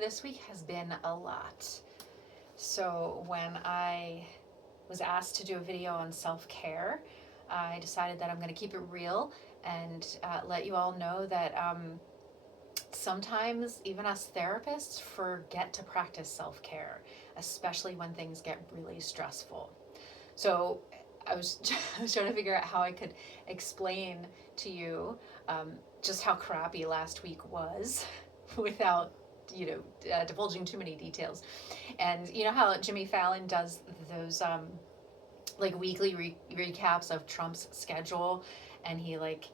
this week has been a lot. So when I was asked to do a video on self-care, I decided that I'm going to keep it real and let you all know that sometimes even us therapists forget to practice self-care, especially when things get really stressful. So I was trying to figure out how I could explain to you just how crappy last week was without divulging too many details. And you know how Jimmy Fallon does those like weekly recaps of Trump's schedule, and he like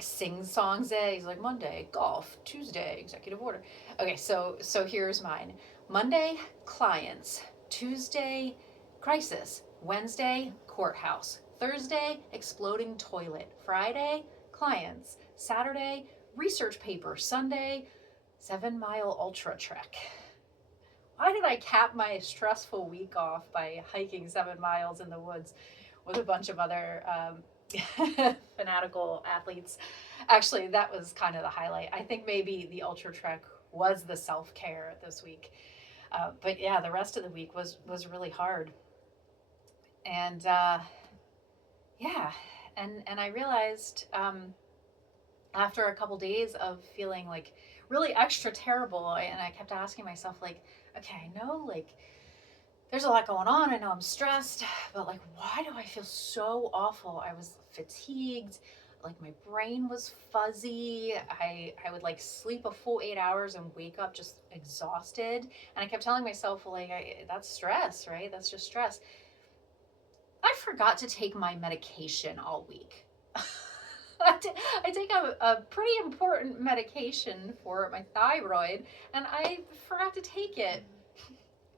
sings songs it. He's like, Monday golf, Tuesday executive order. Okay, so here's mine. Monday clients, Tuesday crisis, Wednesday courthouse, Thursday exploding toilet, Friday clients, Saturday research paper, Sunday 7-mile ultra trek. Why did I cap my stressful week off by hiking 7 miles in the woods with a bunch of other fanatical athletes? Actually, that was kind of the highlight. I think maybe the ultra trek was the self-care this week. But yeah, the rest of the week was really hard. And yeah, and I realized after a couple days of feeling like really extra terrible, and I kept asking myself, like, okay, I know, like, there's a lot going on. I know I'm stressed, but like, why do I feel so awful? I was fatigued, like my brain was fuzzy. I would like sleep a full 8 hours and wake up just exhausted. And I kept telling myself, well, like, that's stress, right? That's just stress. I forgot to take my medication all week. I take a pretty important medication for my thyroid, and I forgot to take it.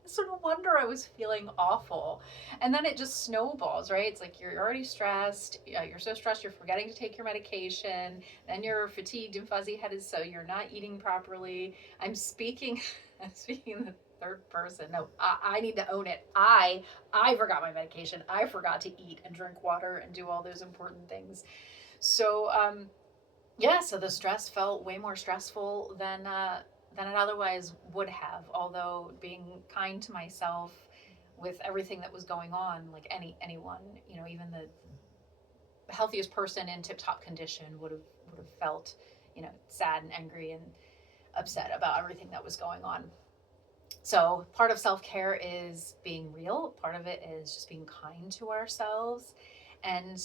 So no wonder I was feeling awful. And then it just snowballs, right? It's like you're already stressed. You're so stressed you're forgetting to take your medication. Then you're fatigued and fuzzy-headed, so you're not eating properly. I'm speaking in the third person. No, I need to own it. I forgot my medication. I forgot to eat and drink water and do all those important things. So yeah, so the stress felt way more stressful than it otherwise would have. Although being kind to myself with everything that was going on, like anyone, even the healthiest person in tip-top condition would have felt, sad and angry and upset about everything that was going on. So part of self-care is being real. Part of it is just being kind to ourselves and,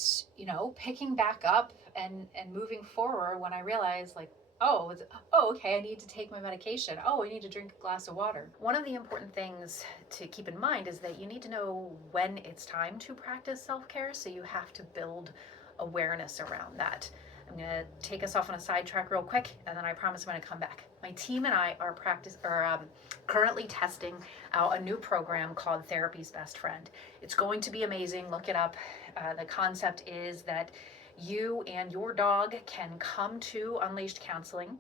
picking back up and moving forward when I realize, like, oh, okay, I need to take my medication. Oh, I need to drink a glass of water. One of the important things to keep in mind is that you need to know when it's time to practice self-care, so you have to build awareness around that. I'm going to take us off on a sidetrack real quick, and then I promise I'm going to come back. My team and I are currently testing out a new program called Therapy's Best Friend. It's going to be amazing. Look it up. The concept is that you and your dog can come to Unleashed Counseling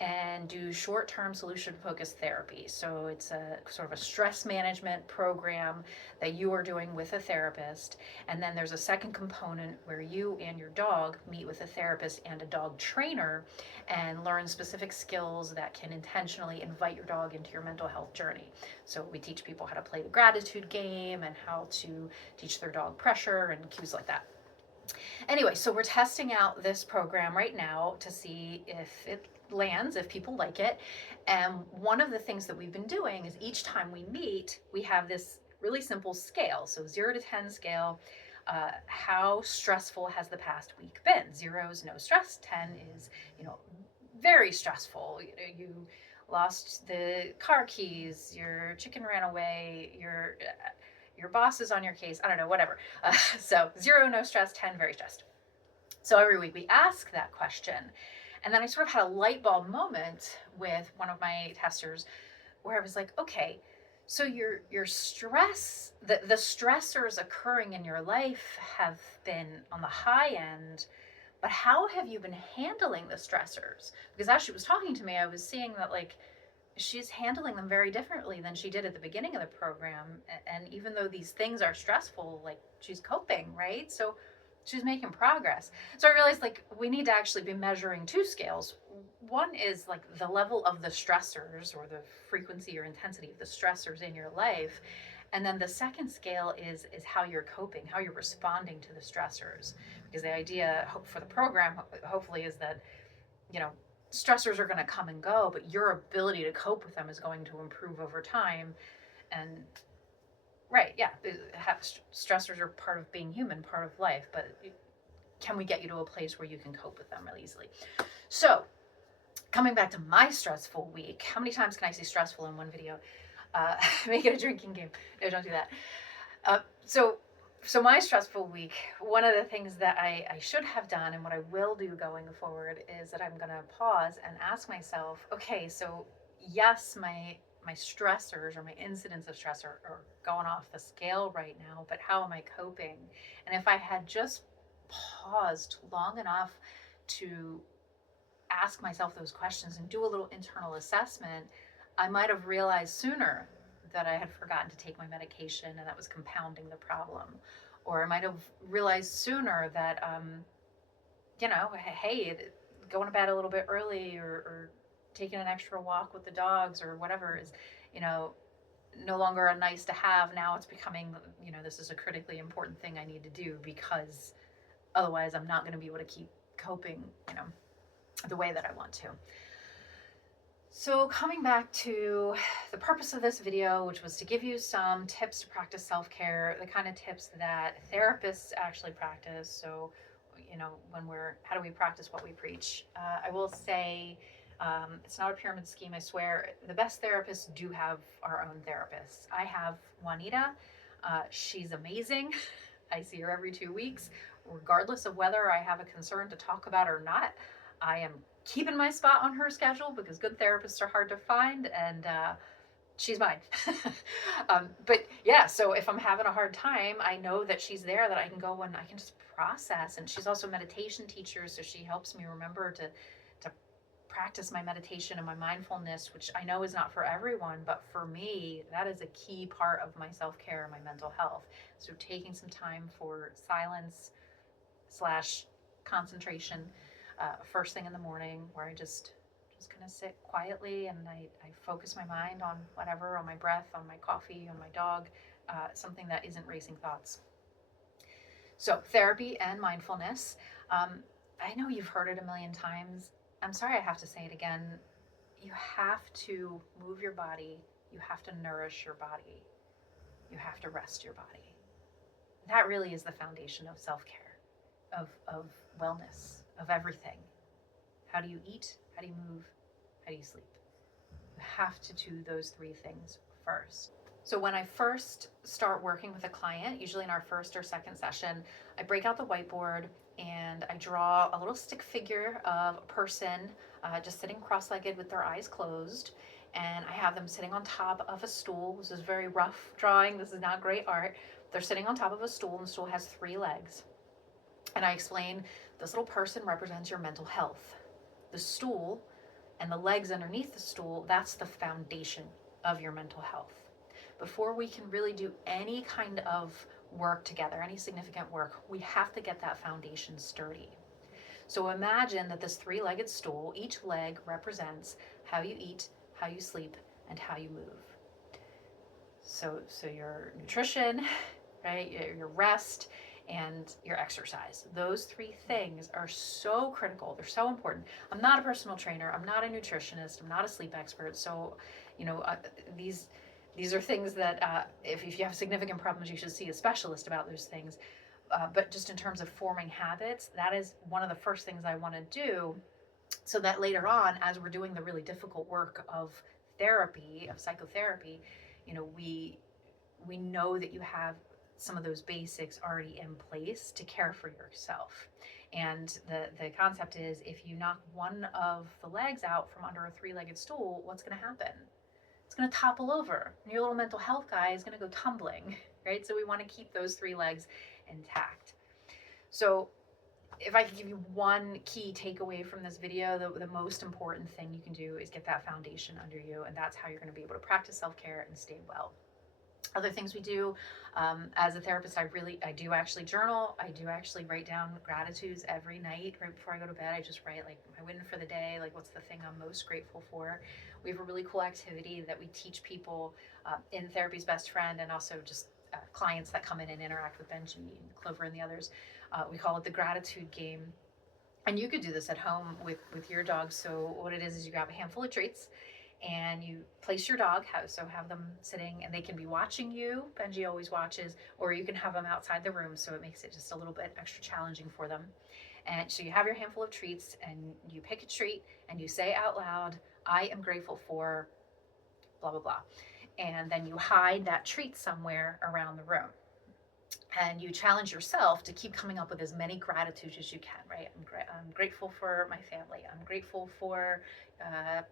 and do short-term solution-focused therapy. So it's a sort of a stress management program that you are doing with a therapist. And then there's a second component where you and your dog meet with a therapist and a dog trainer and learn specific skills that can intentionally invite your dog into your mental health journey. So we teach people how to play the gratitude game and how to teach their dog pressure and cues like that. Anyway, so we're testing out this program right now to see if it lands, if people like it. And one of the things that we've been doing is each time we meet, we have this really simple scale. So 0 to 10 scale. How stressful has the past week been? 0 is no stress. 10 is, very stressful. You lost the car keys, your chicken ran away, your boss is on your case, I don't know, whatever. So 0, no stress, 10, very stressed. So every week we ask that question. And then I sort of had a light bulb moment with one of my testers where I was like, okay, so your stress, the stressors occurring in your life have been on the high end, but how have you been handling the stressors? Because as she was talking to me, I was seeing that, like, she's handling them very differently than she did at the beginning of the program. And even though these things are stressful, like, she's coping, right? So she's making progress. So I realized, like, we need to actually be measuring 2 scales. one is like the level of the stressors or the frequency or intensity of the stressors in your life. And then the second scale is how you're coping, how you're responding to the stressors. Because the idea for the program, hopefully, is that, you know, stressors are going to come and go, but your ability to cope with them is going to improve over time. And right, yeah, stressors are part of being human, part of life, but can we get you to a place where you can cope with them really easily? So, coming back to my stressful week, how many times can I say stressful in one video? Make it a drinking game. No, don't do that. So my stressful week, one of the things that I should have done and what I will do going forward is that I'm going to pause and ask myself, okay, so yes, my stressors or my incidents of stress are going off the scale right now, but how am I coping? And if I had just paused long enough to ask myself those questions and do a little internal assessment, I might have realized sooner that I had forgotten to take my medication and that was compounding the problem. Or I might have realized sooner that, hey, going to bed a little bit early or taking an extra walk with the dogs or whatever is, no longer a nice to have. Now it's becoming, this is a critically important thing I need to do because otherwise I'm not going to be able to keep coping, the way that I want to. So coming back to the purpose of this video, which was to give you some tips to practice self-care, the kind of tips that therapists actually practice. So, how do we practice what we preach? I will say, it's not a pyramid scheme, I swear. The best therapists do have our own therapists. I have Juanita. She's amazing. I see her every 2 weeks, regardless of whether I have a concern to talk about or not. I am keeping my spot on her schedule because good therapists are hard to find, and she's mine. But yeah, so if I'm having a hard time, I know that she's there, that I can go and I can just process. And she's also a meditation teacher, so she helps me remember to practice my meditation and my mindfulness, which I know is not for everyone, but for me, that is a key part of my self-care and my mental health. So taking some time for silence / concentration, first thing in the morning, where I just kind of sit quietly and I focus my mind on whatever, on my breath, on my coffee, on my dog, something that isn't racing thoughts. So therapy and mindfulness. I know you've heard it a million times. I'm sorry I have to say it again. You have to move your body. You have to nourish your body. You have to rest your body. That really is the foundation of self-care, of wellness, of everything. How do you eat? How do you move? How do you sleep? You have to do those 3 things first. So when I first start working with a client, usually in our first or second session, I break out the whiteboard and I draw a little stick figure of a person just sitting cross-legged with their eyes closed. And I have them sitting on top of a stool. This is very rough drawing. This is not great art. They're sitting on top of a stool, and the stool has 3 legs. And I explain this little person represents your mental health. The stool and the legs underneath the stool, that's the foundation of your mental health. Before we can really do any kind of work together, any significant work, we have to get that foundation sturdy. So imagine that this 3-legged stool, each leg represents how you eat, how you sleep, and how you move. So your nutrition, right, your rest, and your exercise. Those 3 things are so critical. They're so important. I'm not a personal trainer. I'm not a nutritionist. I'm not a sleep expert. So, these are things that if you have significant problems, you should see a specialist about those things. But just in terms of forming habits, that is one of the first things I want to do, so that later on, as we're doing the really difficult work of therapy, of psychotherapy, we know that you have some of those basics already in place to care for yourself. And the concept is, if you knock one of the legs out from under a 3-legged stool, what's going to happen? It's going to topple over. And your little mental health guy is going to go tumbling, right? So we want to keep those 3 legs intact. So if I could give you one key takeaway from this video, the most important thing you can do is get that foundation under you, and that's how you're going to be able to practice self-care and stay well. Other things we do, as a therapist, I do actually journal. I do actually write down gratitudes every night right before I go to bed. I just write like my win for the day, like what's the thing I'm most grateful for. We have a really cool activity that we teach people in Therapy's Best Friend, and also just clients that come in and interact with Benji and Clover and the others. We call it the gratitude game, and you could do this at home with your dog. So what it is you grab a handful of treats and you place your dog, so have them sitting, and they can be watching you. Benji always watches, or you can have them outside the room, so it makes it just a little bit extra challenging for them. And so you have your handful of treats, and you pick a treat, and you say out loud, I am grateful for blah blah blah, and then you hide that treat somewhere around the room, and you challenge yourself to keep coming up with as many gratitudes as you can, right? I'm grateful for my family. I'm grateful for a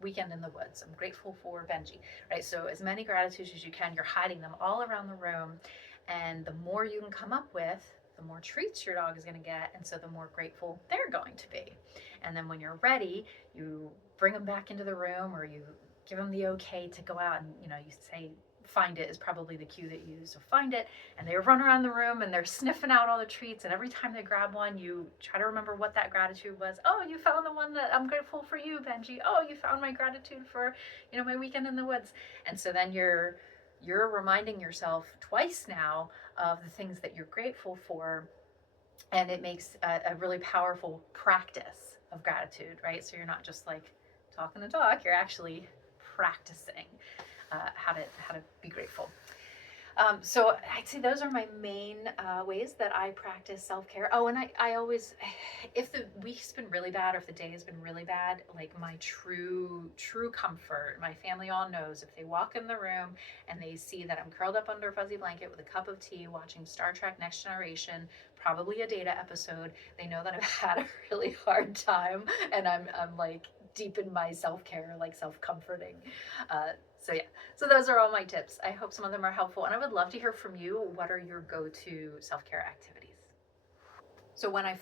weekend in the woods. I'm grateful for Benji, right? So as many gratitudes as you can, you're hiding them all around the room. And the more you can come up with, the more treats your dog is going to get. And so the more grateful they're going to be. And then when you're ready, you bring them back into the room, or you give them the okay to go out, and, you say, find it is probably the cue that you use. So find it, and they run around the room and they're sniffing out all the treats. And every time they grab one, you try to remember what that gratitude was. Oh, you found the one that I'm grateful for you, Benji. Oh, you found my gratitude for, my weekend in the woods. And so then you're reminding yourself twice now of the things that you're grateful for, and it makes a really powerful practice of gratitude, right? So you're not just like talking the talk, you're actually practicing how to be grateful. So I'd say those are my main ways that I practice self-care. Oh, and I always, if the week's been really bad, or if the day has been really bad, like my true comfort, my family all knows, if they walk in the room and they see that I'm curled up under a fuzzy blanket with a cup of tea watching Star Trek Next Generation, probably a Data episode, they know that I've had a really hard time, and I'm like deep in my self-care, like self-comforting. So yeah, so those are all my tips. I hope some of them are helpful, and I would love to hear from you. What are your go-to self-care activities? So when I